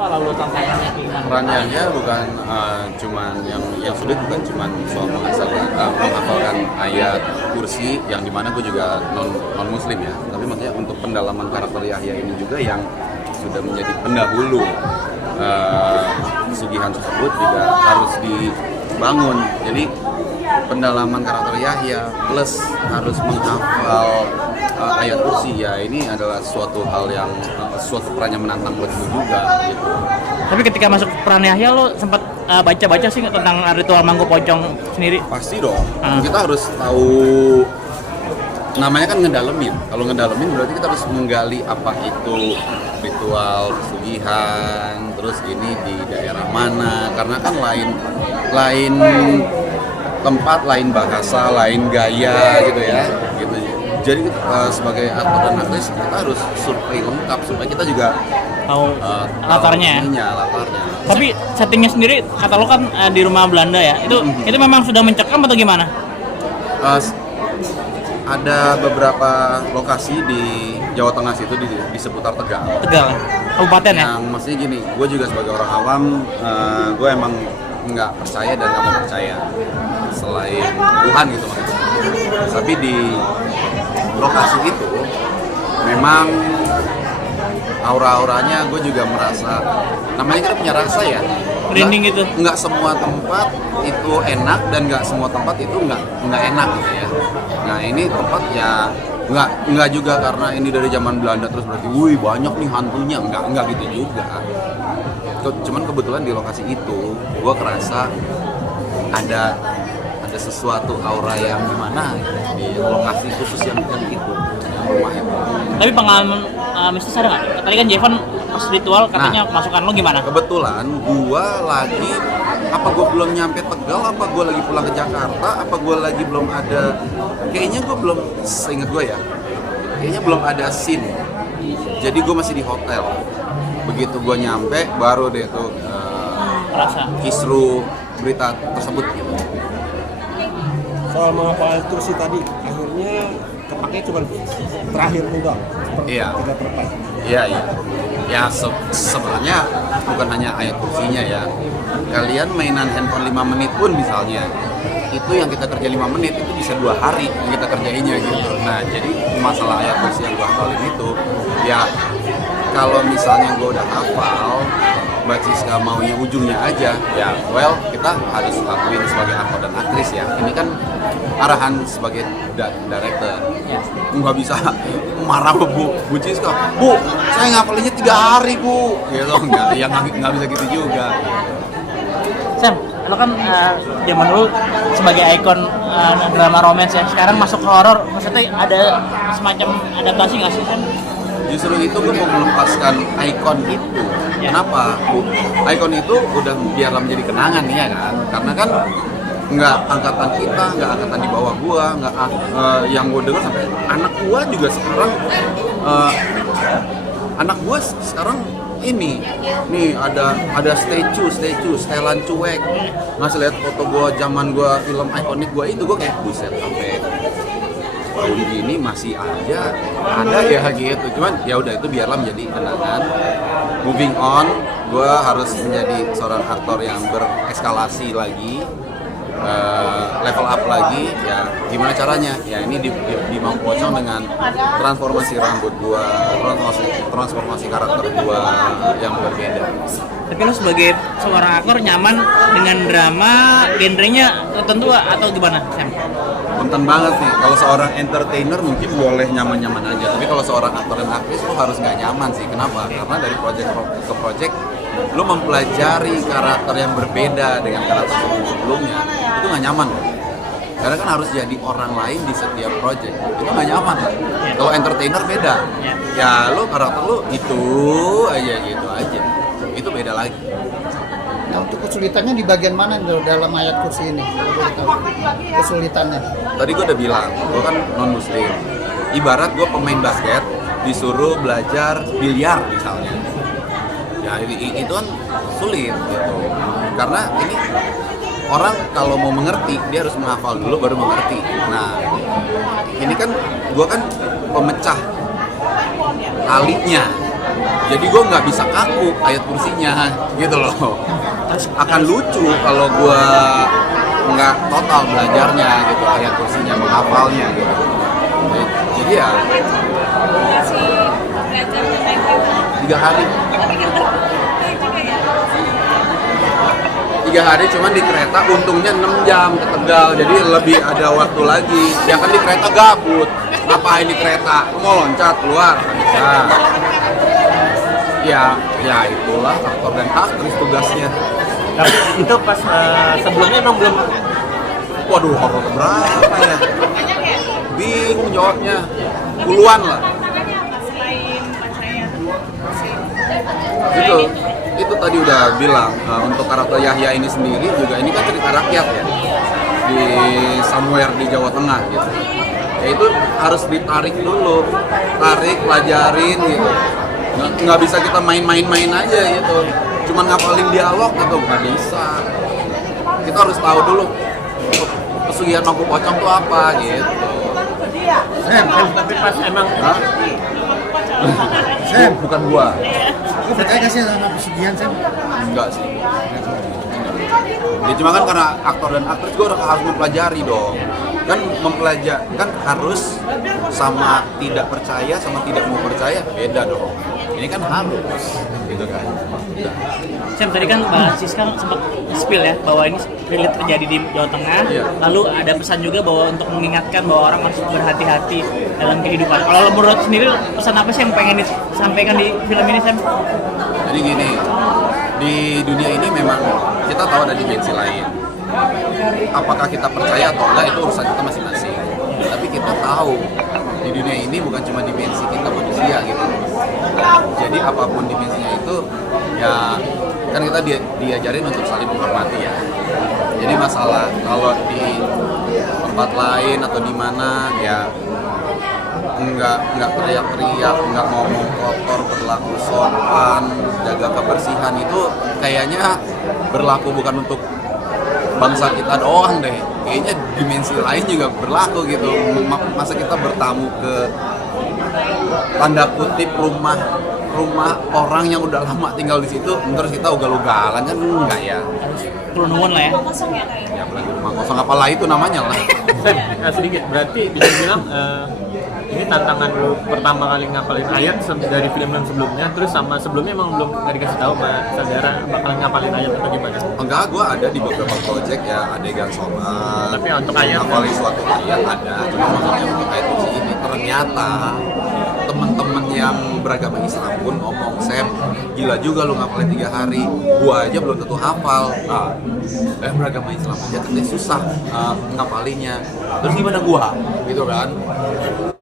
Lalu tantangannya gimana? Perannya bukan cuman yang sulit, bukan cuman soal menghafalkan ayat kursi yang dimana gue juga non muslim ya, tapi maksudnya untuk pendalaman karakter Yahya ini juga yang sudah menjadi pendahulu pesugihan tersebut juga harus dibangun. Jadi pendalaman karakter Yahya plus harus menghafal ayat kursi ya, ini adalah suatu hal yang suatu peran yang menantang buat gue juga gitu. Tapi ketika masuk peran Yahya lo sempat baca-baca sih tentang ritual mangku pocong sendiri? Pasti dong. Kita harus tahu, namanya kan ngedalemin. Kalau ngedalemin berarti kita harus menggali apa itu ritual pesugihan, terus ini di daerah mana, karena kan lain tempat, lain bahasa, lain gaya gitu ya. Gitu. Jadi sebagai aktor dan aktris kita harus survei lengkap supaya kita juga Tahu latarnya. Latarnya. Tapi settingnya sendiri kata lo kan di rumah Belanda ya, itu memang sudah mencekam atau gimana? Ada beberapa lokasi di Jawa Tengah situ di seputar Tegal. Tegal, kabupaten ya? Yang maksudnya gini, gue juga sebagai orang awam, gue emang nggak percaya dan nggak mau percaya selain Tuhan gitu maksudnya. Tapi di lokasi itu memang aura-auranya gue juga merasa, namanya kita punya rasa ya, Merinding gitu. Nggak semua tempat itu enak dan nggak semua tempat itu nggak enak gitu ya. Nah ini tempat ya nggak juga karena ini dari zaman Belanda terus berarti wih banyak nih hantunya, nggak gitu juga. Cuman kebetulan di lokasi itu gue kerasa ada sesuatu aura yang gimana di lokasi khusus yang itu, yang rumah itu. Tapi pengalaman mistis ada nggak? Tadi kan Jevan pas ritual katanya masukan lo gimana? Kebetulan gue lagi, apa gue belum nyampe Tegal, apa gue lagi pulang ke Jakarta, apa gue lagi belum ada, kayaknya gue belum, seingat gue ya, kayaknya belum ada scene. Jadi gue masih di hotel. Begitu gue nyampe, baru deh tuh kisru berita tersebut gitu. Soal menghafal kursi tadi, akhirnya kepake cuma terakhir nih dong. Iya. Iya. Ya sebenarnya bukan hanya ayat kursinya ya. Kalian mainan handphone 5 menit pun misalnya, itu yang kita kerja 5 menit itu bisa 2 hari yang kita kerjainnya gitu. Nah jadi masalah ayat kursi yang gue hafalin itu, ya kalau misalnya gue udah hafal, Mbak Siska maunya ujungnya aja, ya well kita harus lakuin sebagai aktor dan aktris ya. Ini kan arahan sebagai director, nggak bisa marah ke Bu Siska, Bu saya ngapalinnya 3 hari Bu, gitu nggak bisa gitu juga. Sam, lo kan zaman dulu sebagai ikon drama romance ya, sekarang masuk ke horor, maksudnya ada semacam adaptasi nggak sih Sam? Justru itu gue mau melepaskan ikon itu. Kenapa? Ikon itu udah biarlah menjadi kenangan ya kan, karena kan nggak angkatan kita, nggak angkatan di bawah gua, nggak yang gue dengar sampai anak gua juga sekarang, anak gua sekarang ini nih ada setelan cuek, ngasih lihat foto gua zaman gua film ikonik gua itu, gua kayak buset sampai tahun gini masih aja ada ya gitu. Cuman ya udah itu biarlah menjadi kenangan. Moving on, gue harus menjadi seorang aktor yang bereskalasi lagi, level up lagi. Ya gimana caranya? Ya ini di Mangku Pocong dengan transformasi rambut gue, transformasi karakter gue yang berbeda. Tapi lo sebagai seorang aktor nyaman dengan drama genrenya tertentu atau gimana Sam? Punten banget nih, kalau seorang entertainer mungkin boleh nyaman-nyaman aja, tapi kalau seorang aktor dan aktris lo harus nggak nyaman sih. Kenapa? Karena dari project ke project lo mempelajari karakter yang berbeda dengan karakter sebelumnya, itu nggak nyaman. Karena kan harus jadi orang lain di setiap project, itu nggak nyaman lah. Kalau entertainer beda, ya lo karakter lo itu aja, itu beda lagi. Nah, untuk kesulitannya di bagian mana dalam ayat kursi ini? Kesulitannya? Tadi gue udah bilang, gue kan non muslim. Ibarat gue pemain basket disuruh belajar biliar misalnya. Ya itu kan sulit gitu. Karena ini orang kalau mau mengerti dia harus menghafal dulu baru mengerti. Nah, ini kan gue kan pemecah talinya. Jadi gue nggak bisa kaku ayat kursinya gitu loh. Terus Akan lucu kalau gue nggak total belajarnya gitu ayat kursinya, menghafalnya gitu. Jadi ya Masih belajar naik kereta. 3 hari. Tapi kita naik juga ya. 3 hari cuman di kereta, untungnya 6 jam ke Tegal, jadi lebih ada waktu lagi. Ya kan di kereta gabut, ngapain di kereta? Mau loncat keluar? Nggak bisa. Ya itulah aktor dan aktris tugasnya. Tapi itu pas sebelumnya emang belum. Waduh, horor berapa ya? Bingung jawabnya. Puluhan lah. Tantangannya apa selain percaya? Itu tadi udah bilang, untuk karakter Yahya ini sendiri juga, ini kan cerita rakyat ya, di somewhere di Jawa Tengah gitu. Ya itu harus ditarik dulu, pelajarin gitu. Nggak bisa kita main-main aja gitu, cuman ngapalin dialog gitu, nggak bisa. Kita harus tahu dulu pesugihan Mangku Pocong tuh apa gitu. Tapi pas emang Hah? Bukan gua. Aku percaya gak sih sama pesugihan, Sam? Enggak sih. Ya cuma kan karena aktor dan aktris gue harus mempelajari dong. Kan mempelajari kan harus, sama tidak percaya sama tidak mau percaya beda dong. Ini kan harus gitu kan. Sam, tadi kan Mbak Siska sempat spill ya bahwa ini relate terjadi di Jawa Tengah. Iya. Lalu ada pesan juga bahwa untuk mengingatkan bahwa orang harus berhati-hati dalam kehidupan. Kalau menurut sendiri pesan apa sih yang pengen disampaikan di film ini, Sam? Jadi gini, di dunia ini memang kita tahu ada dimensi lain. Apakah kita percaya atau enggak itu urusan kita masing-masing. Tapi kita tahu di dunia ini bukan cuma dimensi kita manusia gitu. Jadi apapun dimensinya itu, ya kan kita diajarin untuk saling menghormati ya. Jadi masalah kalau di tempat lain atau di mana ya nggak teriak-teriak, nggak ngomong kotor, berlaku sopan, jaga kebersihan, itu kayaknya berlaku bukan untuk bangsa kita doang deh. Kayaknya dimensi lain juga berlaku gitu. Masa kita bertamu ke tanda kutip rumah orang yang udah lama tinggal di situ, terus kita ugal-ugalan, kan enggak ya? Kelunuan lah ya. Kosong ya kayak. Ya apalagi rumah kosong, apalah itu namanya lah. sedikit, berarti bisa bilang ini tantangan lu pertama kali ngapalin ayat dari film-film sebelumnya, terus sama sebelumnya emang belum nggak dikasih tahu sama saudara bakal ngapalin ayat atau gimana? Enggak, gue ada di beberapa project ya, adegan sholat. Tapi untuk ayat ngapalin suatu ayat ada, cuma maksudnya untuk ayat kursi ini ternyata teman-teman yang beragama Islam pun ngomong, Sam, gila juga lu ngapalin 3 hari, gua aja belum tentu hafal. Beragama Islam aja kan susah ngapalinnya, terus gimana gua gitu kan.